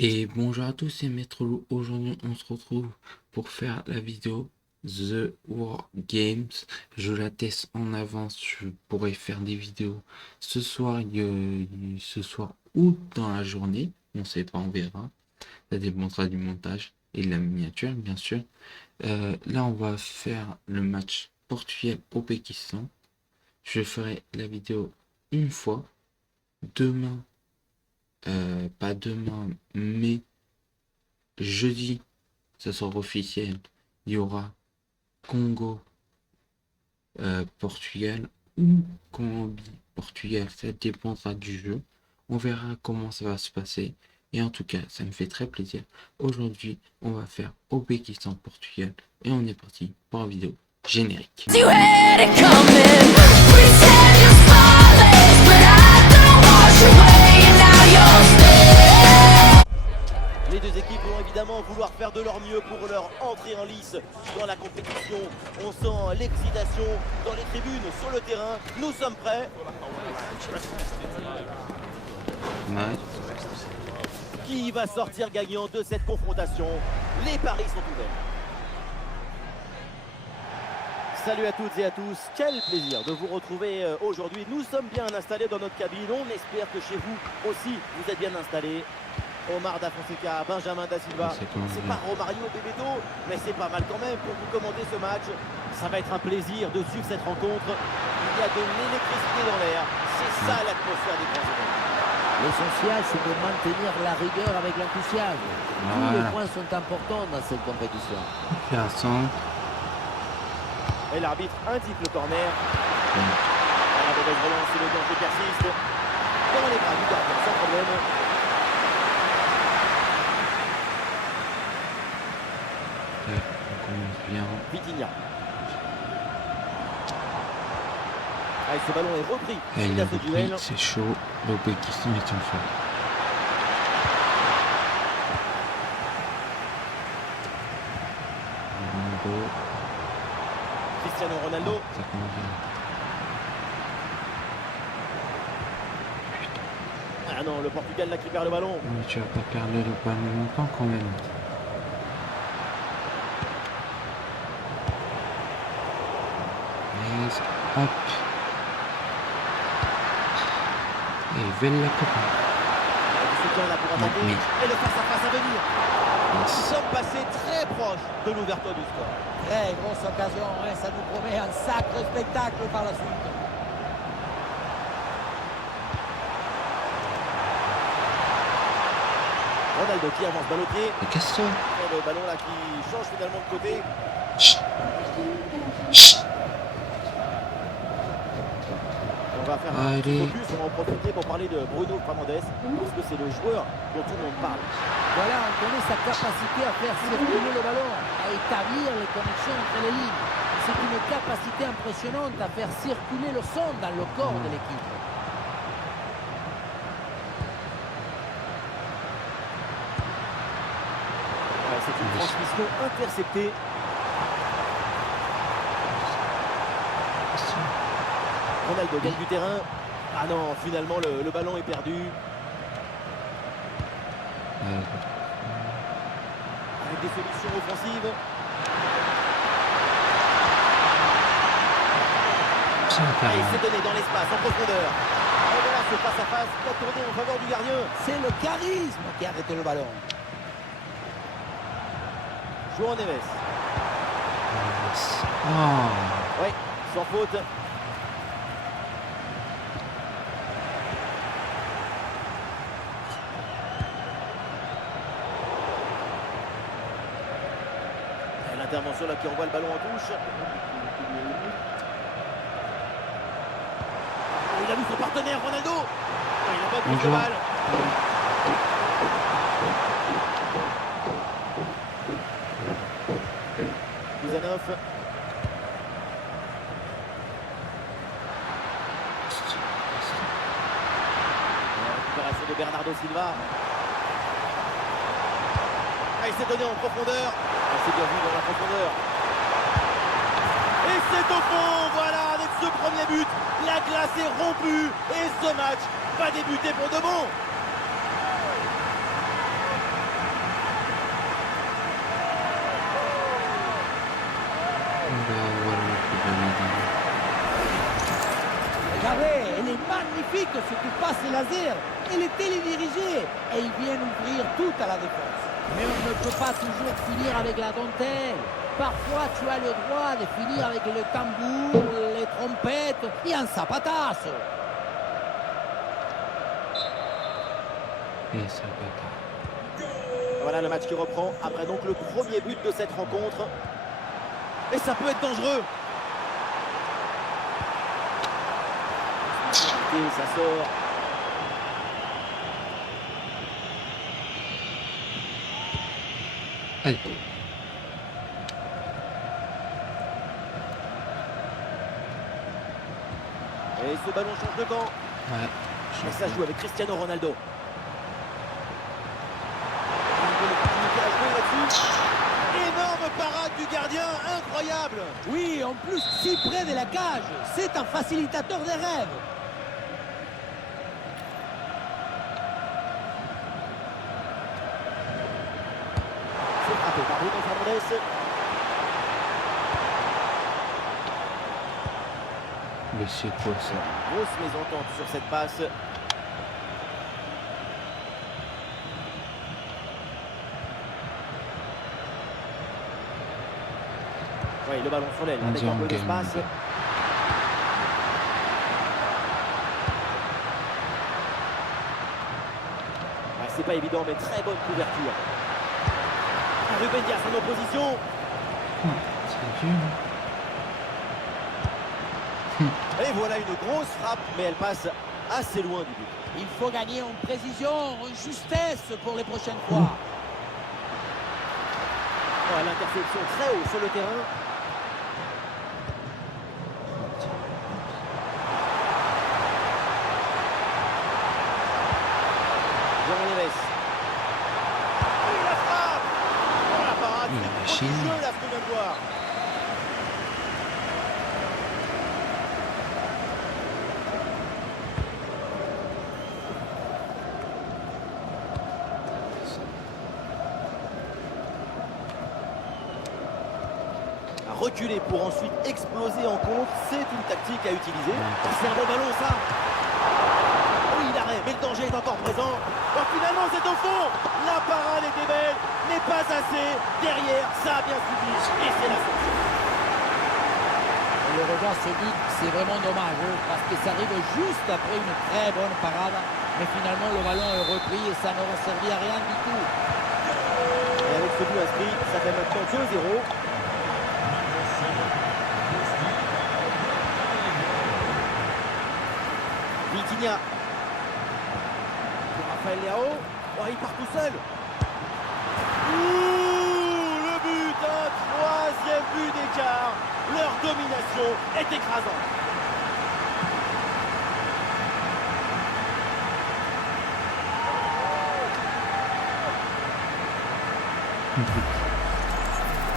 Et bonjour à tous, c'est Maître Lou. Aujourd'hui, on se retrouve pour faire la vidéo The War Games. Je la teste en avance. Je pourrais faire des vidéos ce soir, ce soir ou dans la journée. On sait pas, on verra. Ça dépendra du montage et de la miniature, bien sûr. Là, on va faire le match Portugal-Ouzbékistan. Je ferai la vidéo une fois. Demain, pas demain, mais jeudi, ça sera officiel, il y aura Congo, Portugal ou Colombie, Portugal, ça dépendra du jeu. On verra comment ça va se passer. Et en tout cas, ça me fait très plaisir. Aujourd'hui, on va faire Ouzbékistan, Portugal. Et on est parti pour la vidéo générique. Les deux équipes vont évidemment vouloir faire de leur mieux pour leur entrée en lice dans la compétition. On sent l'excitation dans les tribunes, sur le terrain. Nous sommes prêts. Ouais. Qui va sortir gagnant de cette confrontation? Les paris sont ouverts. Salut à toutes et à tous, quel plaisir de vous retrouver aujourd'hui. Nous sommes bien installés dans notre cabine. On espère que chez vous aussi, vous êtes bien installés. Omar Da Fonseca, Benjamin Da Silva, c'est pas Romario Bebeto, mais c'est pas mal quand même pour vous commenter ce match. Ça va être un plaisir de suivre cette rencontre. Il y a de l'électricité dans l'air, c'est ça l'atmosphère des grands événements. L'essentiel, c'est de maintenir la rigueur avec l'enthousiasme. Tous les points sont importants dans cette compétition. Et l'arbitre indique le corner. La mauvaise relance et le danger persiste. Dans les bras du gardien, sans problème. Vitinha. Allez, ce ballon est repris. Il a repris, c'est chaud. L'Ouzbékistan est en feu. Cristiano Ronaldo. Ça commence bien. Ah non, le Portugal là qui perd le ballon. Mais tu vas pas perdre le ballon longtemps quand même. Hop. Et Vella Copa. Du soutien là pour attaquer. Et le face-à-face à venir. Nous sommes passés très proches de l'ouverture du score. Très grosse occasion, hein, ça nous promet un sacré spectacle par la suite. Ronaldo qui avance balle au pied. Mais qu'est-ce que Et le ballon là qui change finalement de côté. On va faire un petit focus, on va en profiter pour parler de Bruno Fernandes, parce que c'est le joueur dont tout le monde parle. Voilà, on connaît sa capacité à faire circuler le ballon, à établir les connexions entre les lignes. C'est une capacité impressionnante à faire circuler le son dans le corps de l'équipe. C'est une transmission interceptée. Ronaldo gagne du terrain. Ah non, finalement le ballon est perdu. Avec des solutions offensives. Et il s'est donné dans l'espace, en profondeur. Et voilà ce face-à-face qui a tourné en faveur du gardien. C'est le charisme qui a arrêté le ballon. João Neves. Oh. Oui, sans faute. L'intervention là qui envoie le ballon en touche. Il a vu son partenaire Ronaldo. Il a pas pris de balle. Kuzanov. La récupération de Bernardo Silva. Il s'est donné en profondeur. C'est bien vu dans la profondeur. Et c'est au fond, voilà, avec ce premier but, la glace est rompue et ce match va débuter pour de bon. magnifique cette passe laser. Elle est télédirigée et ils viennent ouvrir tout à la défense. Mais on ne peut pas toujours finir avec la dentelle. Parfois, tu as le droit de finir avec le tambour, les trompettes et un zapatazo. Et ça va pas. Voilà le match qui reprend après donc le premier but de cette rencontre. Et ça peut être dangereux. Et ça sort. Allez. Et ce ballon change de camp. Ouais. Et ça joue avec Cristiano Ronaldo. Une bonne opportunité à jouer là-dessus. Énorme parade du gardien, incroyable. Oui, en plus, si près de la cage, c'est un facilitateur des rêves. C'est frappé par Bruno Fernandes. Mais c'est quoi ça? Grosse mésentente sur cette passe. Oui, le ballon sur l'aile On avec dit un en peu game. d'espace. Ouais, c'est pas évident, mais très bonne couverture. Ruben Dias en opposition. C'est dur. Et voilà une grosse frappe, mais elle passe assez loin du but. Il faut gagner en précision, en justesse pour les prochaines fois. Ouais, l'interception très haut sur le terrain. Jean Neves. Et la frappe. Oh, la parade, Il a c'est machine. prodigieux là ce qu'on vient de voir. Reculer pour ensuite exploser en contre, c'est une tactique à utiliser. C'est un bon ballon ça. Oui, l'arrêt, mais le danger est encore présent. Oh, finalement c'est au fond. La parade était belle, mais pas assez. Derrière, ça a bien suivi et c'est la sortie. Le revoir ce but, c'est vraiment dommage, parce que ça arrive juste après une très bonne parade. Mais finalement, le ballon est repris et ça n'aura servi à rien du tout. Et avec ce but inscrit, ça fait maintenant 2-0. Vitinha. Pour Rafael Leao. Oh, il part tout seul. Ouh, le but, un troisième but d'écart. Leur domination est écrasante.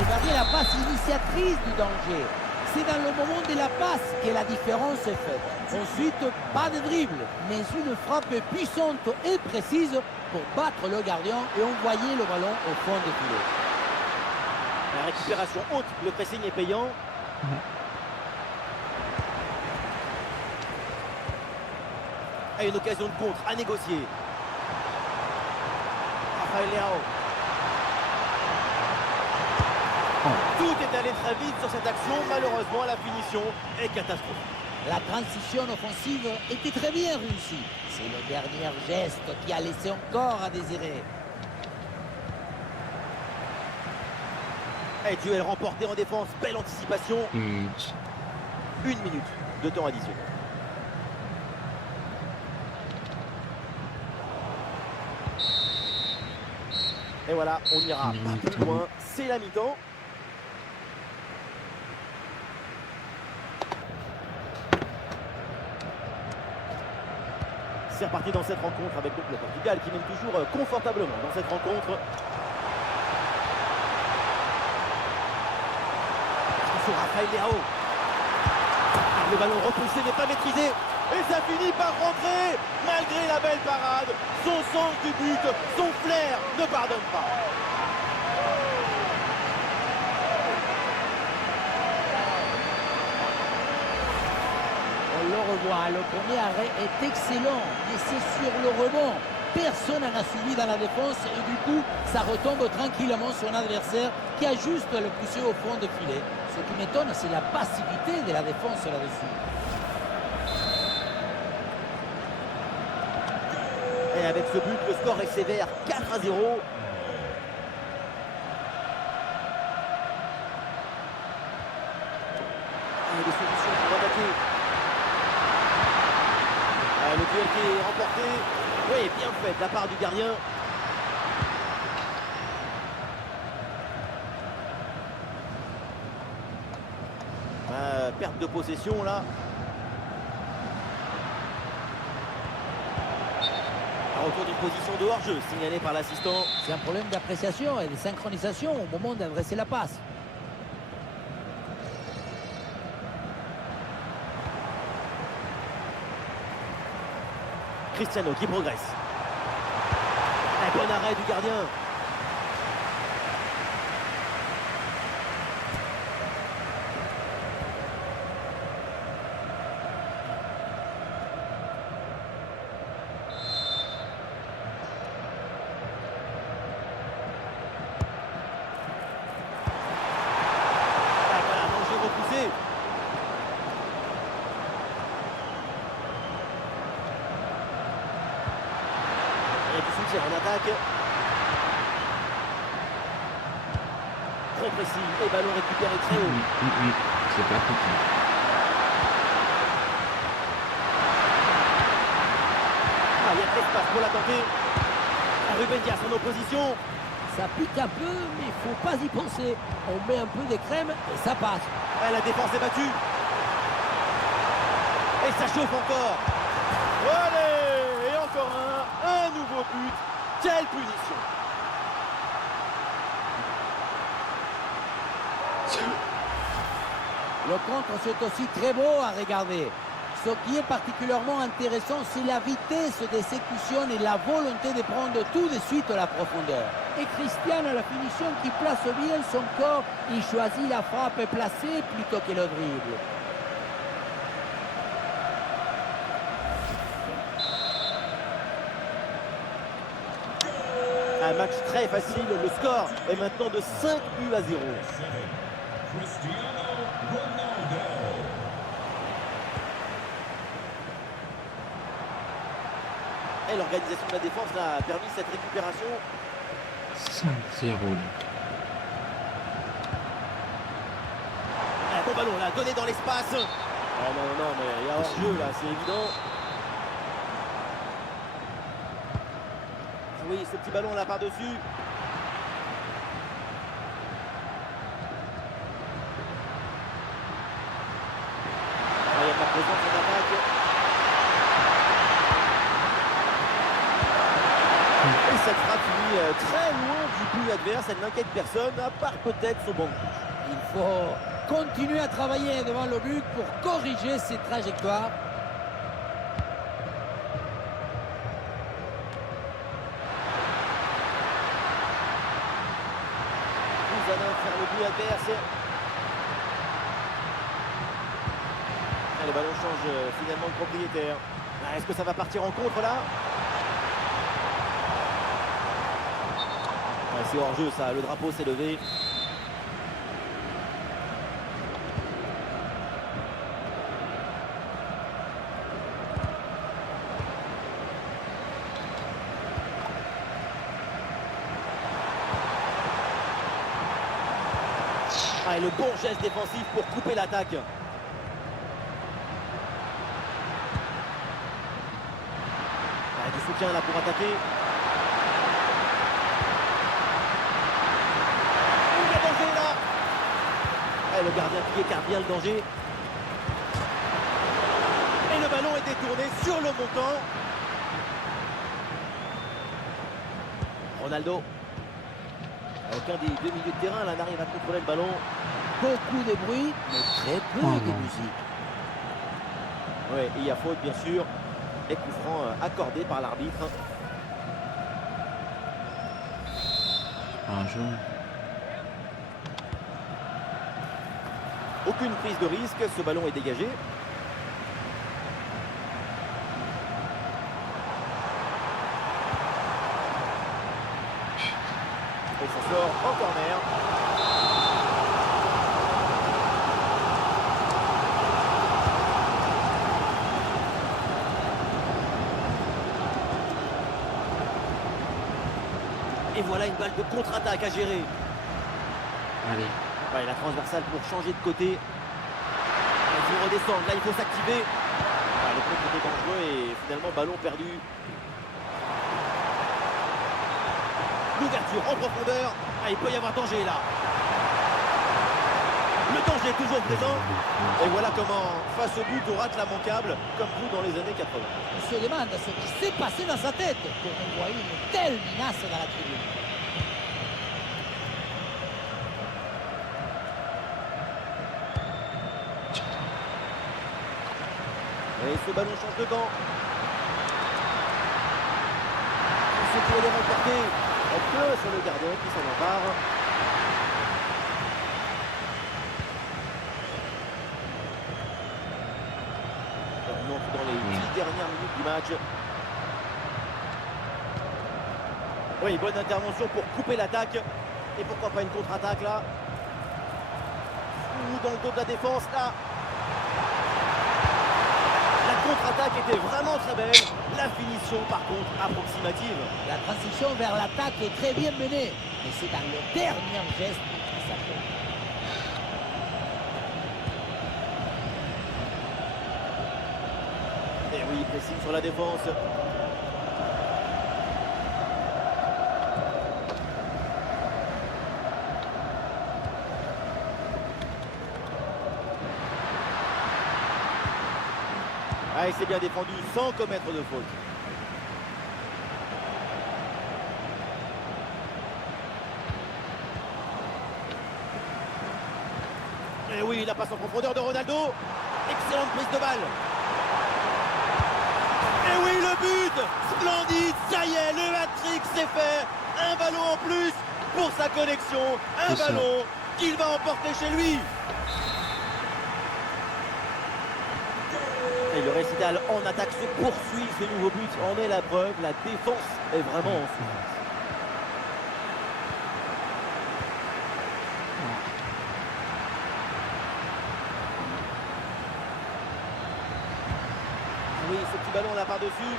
Regardez la passe initiatrice du danger. C'est dans le moment de la passe que la différence est faite. Ensuite, pas de dribble, mais une frappe puissante et précise pour battre le gardien et envoyer le ballon au fond des filets. La récupération haute, le pressing est payant. Et une occasion de contre à négocier. Rafael Leao. Tout est allé très vite sur cette action. Malheureusement, la finition est catastrophique. La transition offensive était très bien réussie. C'est le dernier geste qui a laissé encore à désirer. Et duel remporté en défense. Belle anticipation. Une 1 minute de temps additionnel. Et voilà, on ira pas plus loin. C'est la mi-temps. C'est reparti dans cette rencontre avec donc le Portugal qui mène toujours confortablement dans cette rencontre. Sur Rafael Leao. Le ballon repoussé n'est pas maîtrisé. Et ça finit par rentrer. Malgré la belle parade, son sens du but, son flair ne pardonne pas. On le voit, le premier arrêt est excellent, mais c'est sur le rebond. Personne n'en a suivi dans la défense et du coup, ça retombe tranquillement sur un adversaire qui a juste le poussé au fond de filet. Ce qui m'étonne, c'est la passivité de la défense là-dessus. Et avec ce but, le score est sévère, 4-0. Des solutions pour attaquer. Le duel qui est remporté. Oui, bien fait de la part du gardien. Perte de possession là. Un retour d'une position de hors-jeu signalé par l'assistant. C'est un problème d'appréciation et de synchronisation au moment d'adresser la passe. Cristiano qui progresse. Un bon arrêt du gardien. Voilà, danger repoussé. Et du soutien en attaque. Trop précis et ballon récupéré très haut. C'est pas petit. Ah, il y a de l'espace pour la tenter. Ruben Dias en opposition. Ça pique un peu, mais il faut pas y penser. On met un peu de crème et ça passe. Ah, la défense est battue. Et ça chauffe encore. Allez, et encore un nouveau but. Quelle punition. Le contre, c'est aussi très beau à regarder. Ce qui est particulièrement intéressant, c'est la vitesse d'exécution et la volonté de prendre tout de suite la profondeur. Et Christian a la finition qui place bien son corps. Il choisit la frappe placée plutôt que le dribble. Un match très facile. Le score est maintenant de 5-0. Et l'organisation de la défense a permis cette récupération. 5-0. Un bon ballon là, donné dans l'espace. Oh non, mais il y a hors-jeu là, c'est évident. Oui, ce petit ballon là par-dessus. Il y a pas présence en attaque. Et cette frappe finit très loin du but adverse. Elle n'inquiète personne, à part peut-être son banc de touche. Il faut continuer à travailler devant le but pour corriger ses trajectoires. Nous allons faire le but adverse. Ah, le ballon change finalement de propriétaire. Ah, est-ce que ça va partir en contre là? Ah, c'est hors jeu ça, le drapeau s'est levé. Ah, et le bon geste défensif pour couper l'attaque. Ah, du soutien là pour attaquer. Il y a danger là. Ah, le gardien qui écarte bien le danger. Et le ballon est détourné sur le montant. Ronaldo. Aucun des deux milieux de terrain là n'arrive à contrôler le ballon. Beaucoup de bruit, mais très peu Oh de non. musique. Ouais, et il y a faute bien sûr. Et coup franc accordé par l'arbitre. Un jaune. Aucune prise de risque, ce ballon est dégagé. Et ça sort en corner. Et voilà une balle de contre-attaque à gérer. Allez, Ouais, la transversale pour changer de côté. Il faut redescendre, là il faut s'activer. Ah, le contre était dangereux et finalement ballon perdu. L'ouverture en profondeur. Ah, il peut y avoir danger là. Le danger est toujours présent. Et voilà comment, face au but, on rate l'immanquable, comme vous dans les années 80. On se demande ce qui s'est passé dans sa tête pour envoyer une telle menace dans la tribune. Et ce ballon change de camp. Ce qui est remporté. On peut sur le gardien qui s'en empare. On entre dans les 10 dernières minutes du match. Oui, bonne intervention pour couper l'attaque. Et pourquoi pas une contre-attaque là. Ou dans le dos de la défense là. La contre-attaque était vraiment très belle. La finition par contre approximative. La transition vers l'attaque est très bien menée, mais c'est dans le dernier geste que ça compte. Et oui, pressing sur la défense. Ah, et c'est bien défendu sans commettre de faute. Et oui, la passe en profondeur de Ronaldo. Excellente prise de balle. Et oui, le but. Splendide, ça y est, le hat-trick c'est fait. Un ballon en plus pour sa connexion. Un C'est ça. ballon qu'il va emporter chez lui. Et le récital en attaque se poursuit. Ce nouveau but en est la preuve. La défense est vraiment en souffrance. Oui, ce petit ballon là par-dessus.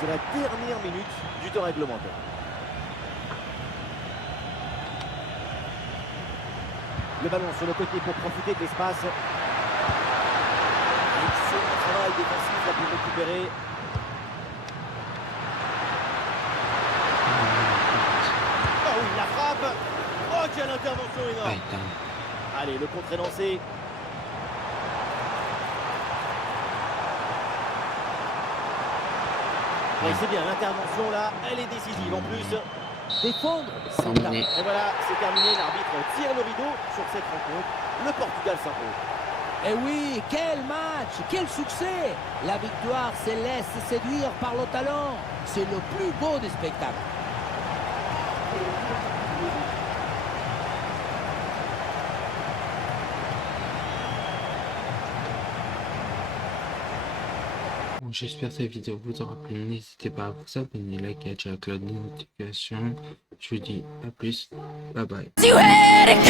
C'est la dernière minute du temps réglementaire. Le ballon sur le côté pour profiter de l'espace. Excellent travail défensif là pour récupérer. Oh oui, la frappe. Oh, quelle intervention énorme. putain. Allez, le contre est lancé. Et c'est bien, l'intervention là, elle est décisive en plus. Défendre, c'est Terminé. Et voilà, c'est terminé, l'arbitre tire le rideau sur cette rencontre. Le Portugal s'impose. Et oui, quel match, quel succès! La victoire se laisse séduire par le talent. C'est le plus beau des spectacles. Bon, j'espère que cette vidéo vous aura plu. N'hésitez pas à vous abonner, liker, activer la notification. Je vous dis à plus. Bye bye. You had it